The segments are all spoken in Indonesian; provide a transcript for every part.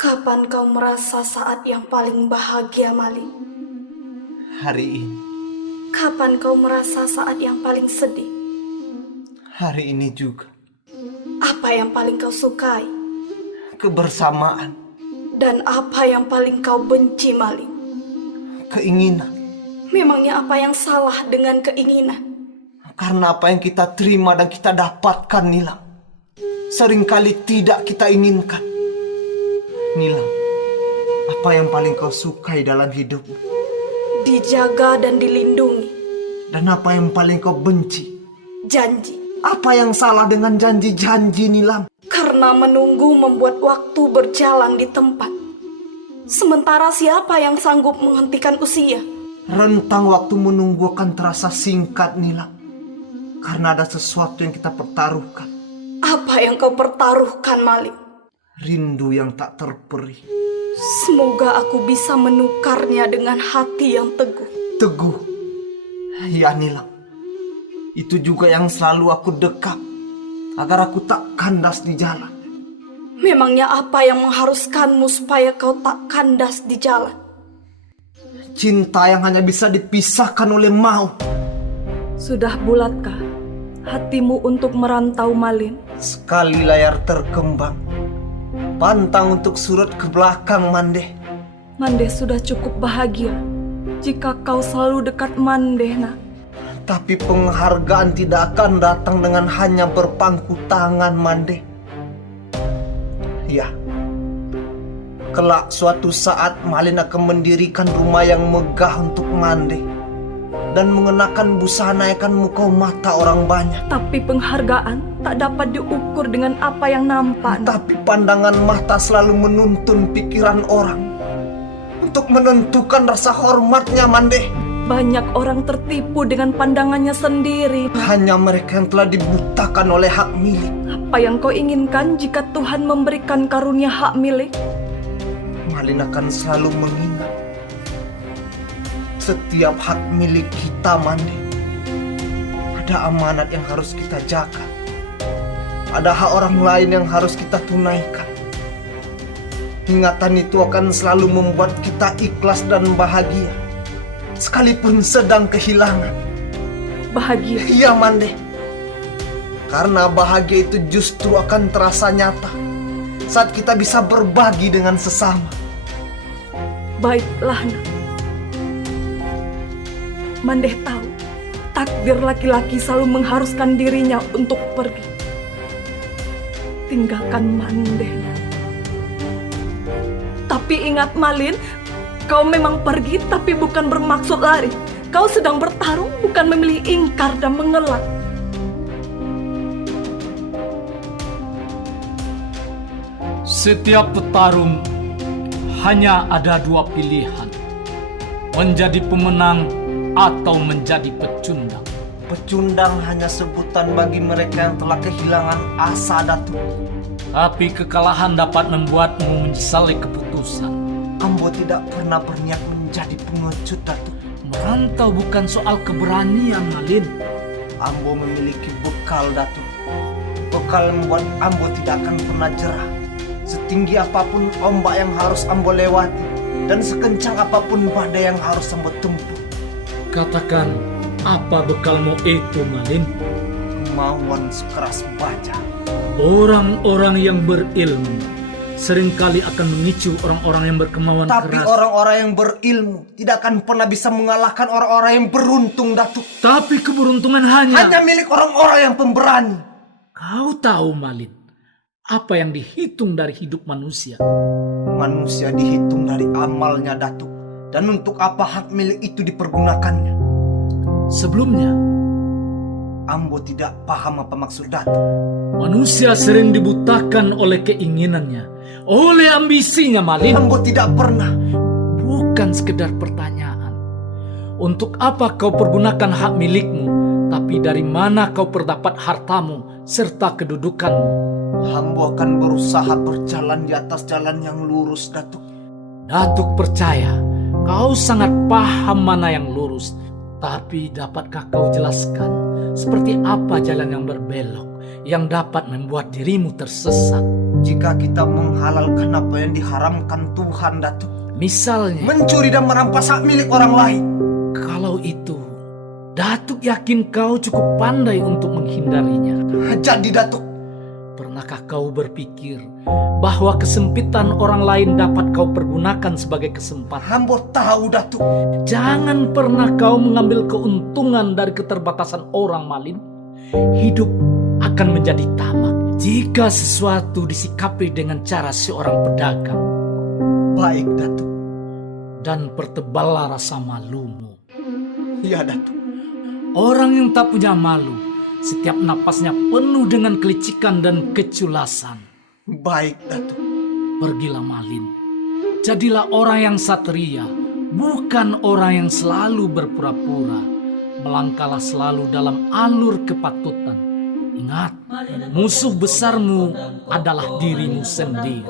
Kapan kau merasa saat yang paling bahagia, Malin? Hari ini. Kapan kau merasa saat yang paling sedih? Hari ini juga. Apa yang paling kau sukai? Kebersamaan. Dan apa yang paling kau benci, Malin? Keinginan. Memangnya apa yang salah dengan keinginan? Karena apa yang kita terima dan kita dapatkan, Nilam, seringkali tidak kita inginkan. Nilam, apa yang paling kau sukai dalam hidupmu? Dijaga dan dilindungi. Dan apa yang paling kau benci? Janji. Apa yang salah dengan janji-janji, Nilam? Karena menunggu membuat waktu berjalan di tempat. Sementara siapa yang sanggup menghentikan usia? Rentang waktu menunggu akan terasa singkat, Nilam. Karena ada sesuatu yang kita pertaruhkan. Apa yang kau pertaruhkan, Malin? Rindu yang tak terperi. Semoga aku bisa menukarnya dengan hati yang teguh. Teguh. Ya, Nilam. Itu juga yang selalu aku dekap. Agar aku tak kandas di jalan. Memangnya apa yang mengharuskanmu supaya kau tak kandas di jalan? Cinta yang hanya bisa dipisahkan oleh maut. Sudah bulatkah hatimu untuk merantau, Malin? Sekali layar terkembang, pantang untuk surut ke belakang, Mandeh. Mandeh sudah cukup bahagia jika kau selalu dekat Mandeh, nak. Tapi penghargaan tidak akan datang dengan hanya berpangku tangan, Mandeh. Ya, kelak suatu saat Malin akan mendirikan rumah yang megah untuk Mandeh dan mengenakan busana yang akan memukau mata orang banyak. Tapi penghargaan tak dapat diukur dengan apa yang nampak, nak. Tapi pandangan mata selalu menuntun pikiran orang untuk menentukan rasa hormatnya, Mandeh. Banyak orang tertipu dengan pandangannya sendiri. Hanya mereka yang telah dibutakan oleh hak milik. Apa yang kau inginkan jika Tuhan memberikan karunia hak milik? Malin akan selalu mengingat setiap hak milik kita, Mandi. Ada amanat yang harus kita jaga. Ada hak orang lain yang harus kita tunaikan. Ingatan itu akan selalu membuat kita ikhlas dan bahagia, sekalipun sedang kehilangan. Bahagia? Iya, Mandi. Karena bahagia itu justru akan terasa nyata saat kita bisa berbagi dengan sesama. Baiklah, nak. Mandeh tahu takdir laki-laki selalu mengharuskan dirinya untuk pergi. Tinggalkan Mandeh, nak. Tapi ingat, Malin, kau memang pergi tapi bukan bermaksud lari. Kau sedang bertarung, bukan memilih ingkar dan mengelak. Setiap petarung hanya ada dua pilihan. Menjadi pemenang atau menjadi pecundang. Pecundang hanya sebutan bagi mereka yang telah kehilangan asa, Datuk. Tapi kekalahan dapat membuatmu menyesali keputusan. Ambo tidak pernah berniat menjadi pengecut, Datuk. Merantau bukan soal keberanian, Malin. Ambo memiliki bekal, Datuk. Bekal yang membuat Ambo tidak akan pernah jerah. Setinggi apapun ombak yang harus Ambo lewati, dan sekencang apapun badai yang harus Ambo tempuh. Katakan, apa bekalmu itu, Malin? Kemauan sekeras baja. Orang-orang yang berilmu seringkali akan memicu orang-orang yang berkemauan Tapi keras. orang-orang yang berilmu tidak akan pernah bisa mengalahkan orang-orang yang beruntung, Datuk. Tapi keberuntungan hanya milik orang-orang yang pemberani. Kau tahu, Malin, apa yang dihitung dari hidup manusia? Manusia dihitung dari amalnya, Datuk. Dan untuk apa hak milik itu dipergunakannya? Sebelumnya, Ambo tidak paham apa maksud Datuk. manusia sering dibutakan oleh keinginannya, oleh ambisinya, Malin. Ambo tidak pernah. Bukan sekedar pertanyaan. Untuk apa kau pergunakan hak milikmu, tapi dari mana kau perdapat hartamu serta kedudukanmu? Ambo akan berusaha berjalan di atas jalan yang lurus, Datuk. Datuk percaya, kau sangat paham mana yang lurus. Tapi dapatkah kau jelaskan seperti apa jalan yang berbelok yang dapat membuat dirimu tersesat? Jika kita menghalalkan apa yang diharamkan Tuhan, Datuk, Misalnya, mencuri dan merampas hak milik orang lain. kalau itu, Datuk yakin kau cukup pandai untuk menghindarinya. Jadi Datuk, Pernahkah kau berpikir bahwa kesempitan orang lain dapat kau pergunakan sebagai kesempatan? Ambo tahu Datuk. Jangan pernah kau mengambil keuntungan dari keterbatasan orang, Malin. Hidup akan menjadi tamak jika sesuatu disikapi dengan cara seorang pedagang. Baik Datuk. Dan perteballah rasa malumu. Iya Datuk. Orang yang tak punya malu, setiap napasnya penuh dengan kelicikan dan keculasan. Baik Datuk. Pergilah Malin, jadilah orang yang satria, bukan orang yang selalu berpura-pura. Melangkahlah selalu dalam alur kepatutan. Ingat, musuh besarmu adalah dirimu sendiri.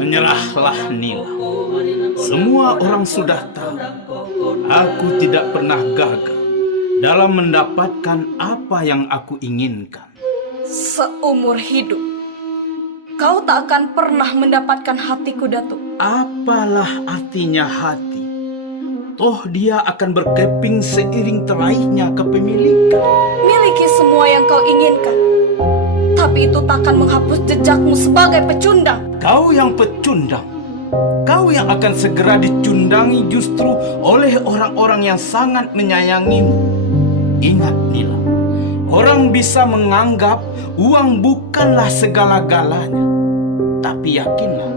Menyerahlah Nila. Semua orang sudah tahu aku tidak pernah gagal dalam mendapatkan apa yang aku inginkan. Seumur hidup, kau tak akan pernah mendapatkan hatiku, Datuk. Apalah artinya hati? Toh dia akan berkeping seiring teraihnya kepemilikan. Miliki semua yang kau inginkan, tapi itu takkan menghapus jejakmu sebagai pecundang. Kau yang pecundang. Kau yang akan segera dicundangi justru oleh orang-orang yang sangat menyayangimu. Ingat Nila, orang bisa menganggap uang bukanlah segala-galanya. Tapi yakinlah,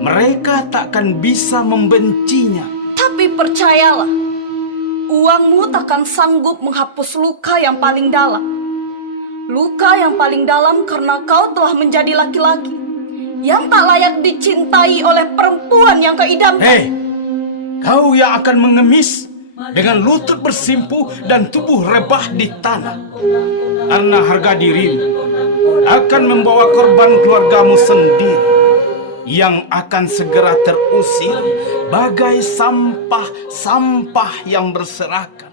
mereka takkan bisa membencinya. Tapi percayalah, uangmu takkan sanggup menghapus luka yang paling dalam. Luka yang paling dalam karena kau telah menjadi laki-laki yang tak layak dicintai oleh perempuan yang kau idamkan. Hei, kau yang akan mengemis dengan lutut bersimpu dan tubuh rebah di tanah. Karena harga dirimu akan membawa korban keluargamu sendiri yang akan segera terusir bagai sampah-sampah yang berserakan.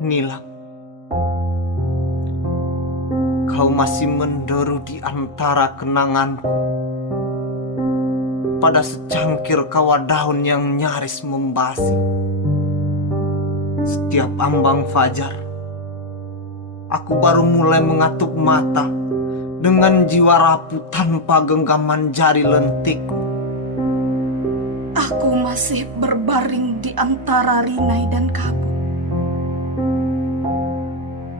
Nila, kau masih menderu di antara kenanganku pada secangkir kawah daun yang nyaris membasi. Setiap ambang fajar, aku baru mulai mengatup mata dengan jiwa rapuh tanpa genggaman jari lentikku. Aku masih berbaring di antara rinai dan kabut,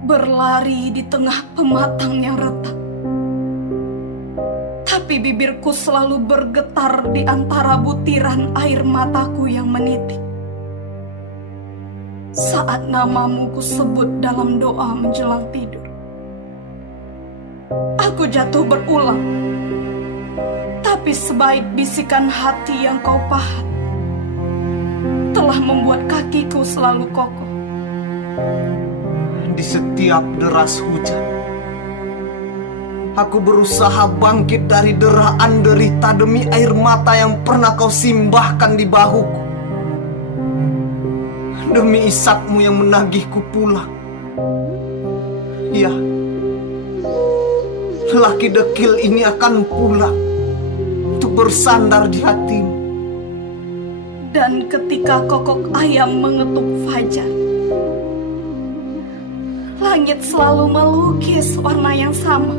berlari di tengah pematang yang retak. Tapi bibirku selalu bergetar di antara butiran air mataku yang menitik saat namamu kusebut dalam doa menjelang tidur. Aku jatuh berulang, tapi sebaik bisikan hati yang kau pahat telah membuat kakiku selalu kokoh. Di setiap deras hujan, aku berusaha bangkit dari deraan derita demi air mata yang pernah kau simbahkan di bahuku. Demi isakmu yang menagihku pulang. Ya, lelaki dekil ini akan pulang untuk bersandar di hatimu. Dan ketika kokok ayam mengetuk fajar, langit selalu melukis warna yang sama.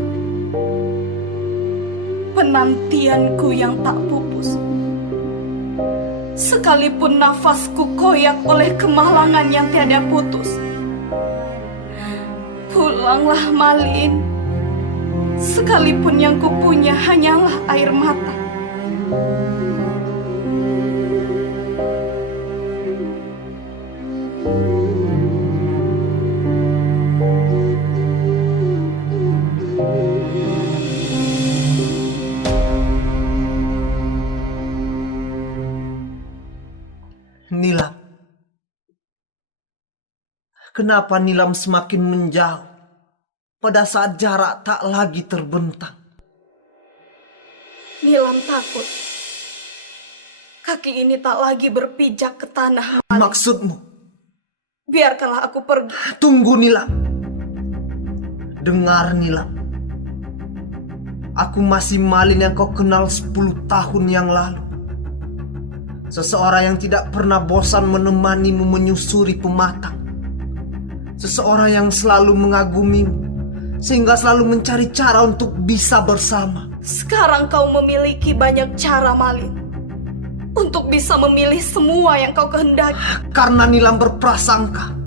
Penantianku yang tak pupus, sekalipun nafasku koyak oleh kemalangan yang tiada putus. Pulanglah Malin, sekalipun yang kupunya hanyalah air mata. Nila, Kenapa Nilam semakin menjauh pada saat jarak tak lagi terbentang? Nilam takut kaki ini tak lagi berpijak ke tanah. Maksudmu? Biarkanlah aku pergi. Tunggu Nilam. Dengar Nilam. Aku masih Malin yang kau kenal 10 tahun yang lalu. Seseorang yang tidak pernah bosan menemanimu menyusuri pematang. Seseorang yang selalu mengagumimu, sehingga selalu mencari cara untuk bisa bersama. Sekarang kau memiliki banyak cara, Malin, untuk bisa memilih semua yang kau kehendaki. Karena Nilam berprasangka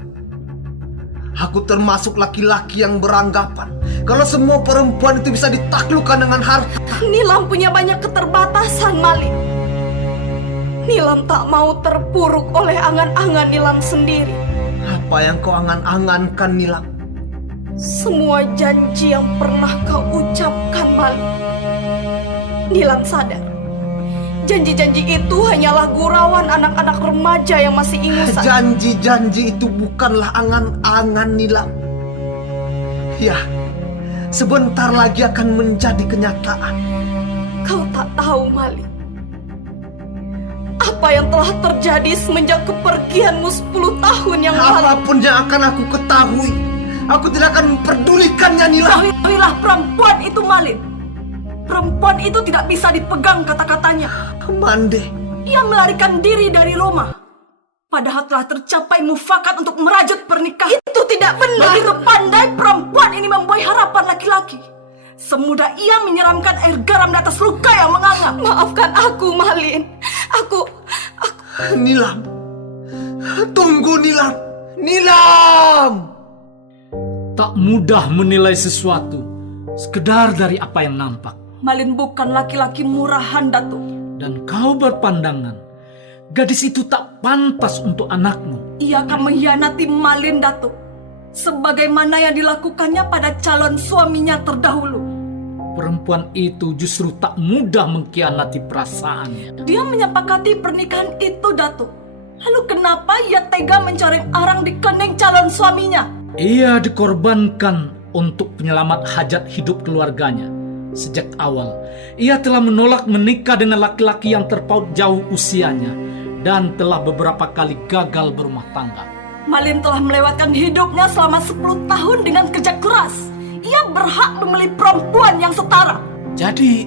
aku termasuk laki-laki yang beranggapan kalau semua perempuan itu bisa ditaklukkan dengan harta. Nilam punya banyak keterbatasan, Malin. Nilam tak mau terpuruk oleh angan-angan Nilam sendiri. Apa yang kau angan-angankan, Nilam? Semua janji yang pernah kau ucapkan, Malin. Nilam sadar, janji-janji itu hanyalah gurauan anak-anak remaja yang masih ingusan. Janji-janji itu bukanlah angan-angan, Nilam. Ya, sebentar lagi akan menjadi kenyataan. Kau tak tahu, Malin, apa yang telah terjadi semenjak kepergianmu 10 tahun yang lalu. Apapun yang akan aku ketahui, aku tidak akan memperdulikannya, Nilam. Jauhilah perempuan itu, Malin. Perempuan itu tidak bisa dipegang kata-katanya. Mande, Ia melarikan diri dari Roma, padahal telah tercapai mufakat untuk merajut pernikahan. Itu tidak benar. Begitu pandai perempuan ini membuai harapan laki-laki, semudah ia menyeramkan air garam di atas luka yang menganga. Maafkan aku, Malin. Aku... Nilam. Tunggu, Nilam. Nilam! Tak mudah menilai sesuatu sekedar dari apa yang nampak. Malin bukan laki-laki murahan, Datuk. Dan kau berpandangan gadis itu tak pantas untuk anakmu. Ia akan mengkhianati Malin, Datuk, sebagaimana yang dilakukannya pada calon suaminya terdahulu. Perempuan itu justru tak mudah mengkhianati perasaannya. Dia menyepakati pernikahan itu, Datuk. Lalu kenapa ia tega mencoreng arang di kening calon suaminya? Ia dikorbankan untuk penyelamat hajat hidup keluarganya. Sejak awal, ia telah menolak menikah dengan laki-laki yang terpaut jauh usianya dan telah beberapa kali gagal berumah tangga. Malin telah melewatkan hidupnya selama 10 tahun dengan kerja keras. Ia berhak memilih perempuan yang setara. Jadi,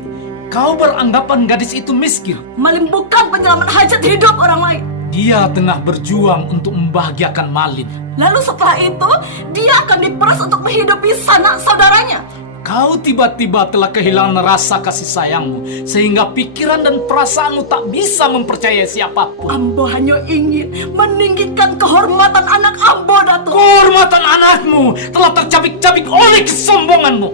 kau beranggapan gadis itu miskin? Malin bukan penyelamat hajat hidup orang lain. Dia tengah berjuang untuk membahagiakan Malin. Lalu setelah itu, dia akan diperas untuk menghidupi sanak saudaranya. Kau tiba-tiba telah kehilangan rasa kasih sayangmu, sehingga pikiran dan perasaanmu tak bisa mempercayai siapapun. Ambo hanya ingin meninggikan kehormatan anak Ambo, Datuk. Kehormatan anakmu telah tercabik-cabik oleh kesombonganmu.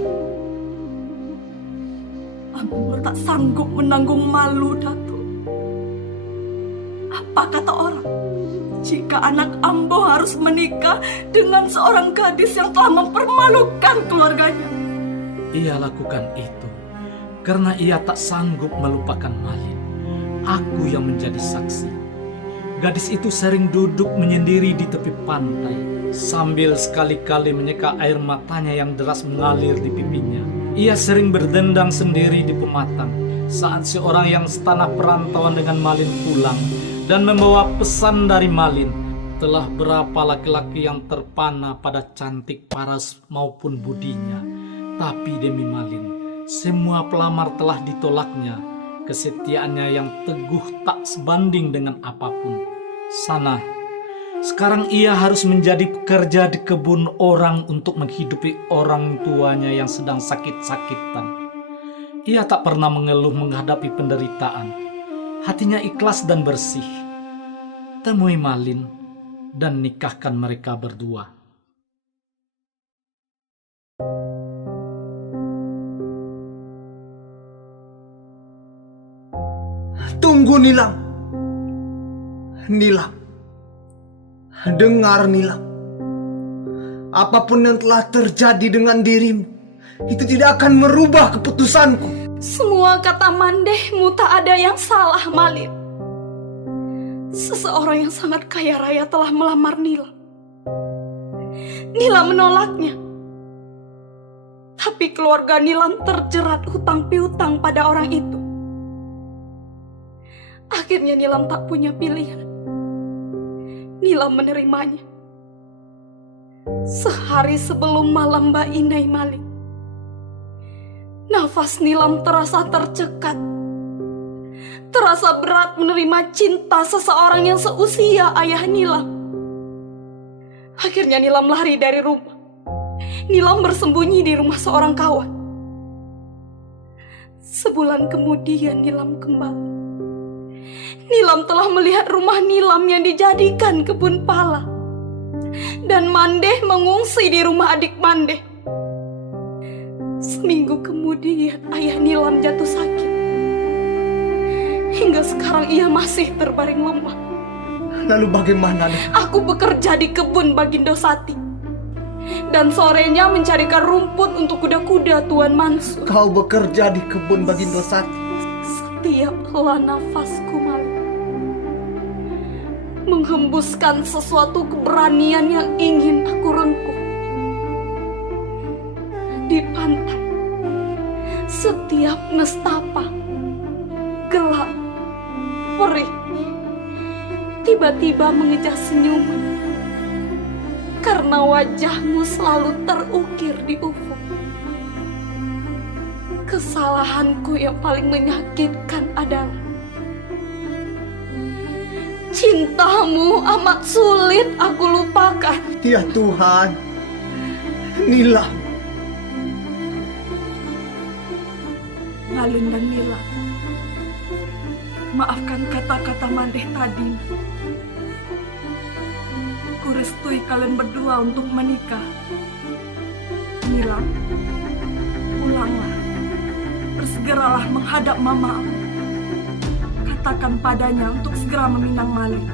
Ambo tak sanggup menanggung malu, Datuk. Apa kata orang? Jika anak Ambo harus menikah dengan seorang gadis yang telah mempermalukan keluarganya. Ia lakukan itu karena ia tak sanggup melupakan Malin. Aku yang menjadi saksi. Gadis itu sering duduk menyendiri di tepi pantai, sambil sekali-kali menyeka air matanya yang deras mengalir di pipinya. Ia sering berdendang sendiri di pematang saat seorang yang setanah perantauan dengan Malin pulang dan membawa pesan dari Malin. Telah berapa laki-laki yang terpana pada cantik paras maupun budinya. Tapi demi Malin, semua pelamar telah ditolaknya. Kesetiaannya yang teguh tak sebanding dengan apapun. Sana, sekarang ia harus menjadi pekerja di kebun orang untuk menghidupi orang tuanya yang sedang sakit-sakitan. Ia tak pernah mengeluh menghadapi penderitaan. Hatinya ikhlas dan bersih. Temui Malin dan nikahkan mereka berdua. Tunggu, Nilam. Nilam. Dengar, Nilam. Apapun yang telah terjadi dengan dirimu, itu tidak akan merubah keputusanku. Semua kata mandehmu tak ada yang salah, Malin. Seseorang yang sangat kaya raya telah melamar Nilam. Nilam menolaknya. Tapi keluarga Nilam terjerat hutang piutang pada orang itu. Akhirnya Nilam tak punya pilihan. Nilam menerimanya. Sehari sebelum malam Mbak Inai maling, nafas Nilam terasa tercekat. Terasa berat menerima cinta seseorang yang seusia ayah Nilam. Akhirnya Nilam lari dari rumah. Nilam bersembunyi di rumah seorang kawan. Sebulan kemudian Nilam kembali. Nilam telah melihat rumah Nilam yang dijadikan kebun pala. Dan Mandeh mengungsi di rumah adik Mandeh. Seminggu kemudian ayah Nilam jatuh sakit. Hingga sekarang ia masih terbaring lemah. Lalu bagaimana? Aku bekerja di kebun Bagindo Sati. Dan sorenya mencarikan rumput untuk kuda-kuda Tuan Mansur. Kau bekerja di kebun Bagindo Sati. Setiap hela nafasku malam, menghembuskan sesuatu keberanian yang ingin aku rengkuh. Di pantai, setiap nestapa gelap, perih, tiba-tiba mengejar senyuman. Karena wajahmu selalu terukir di ufuk. Kesalahanku yang paling menyakitkan adalah cintamu amat sulit aku lupakan. Ya Tuhan, Nilam. Ngalin dan Nila, maafkan kata-kata Mandeh tadi. Kurestui kalian berdua untuk menikah. Nila, pulanglah. Bersegeralah menghadap mamamu. Katakan padanya untuk segera meminang Malin.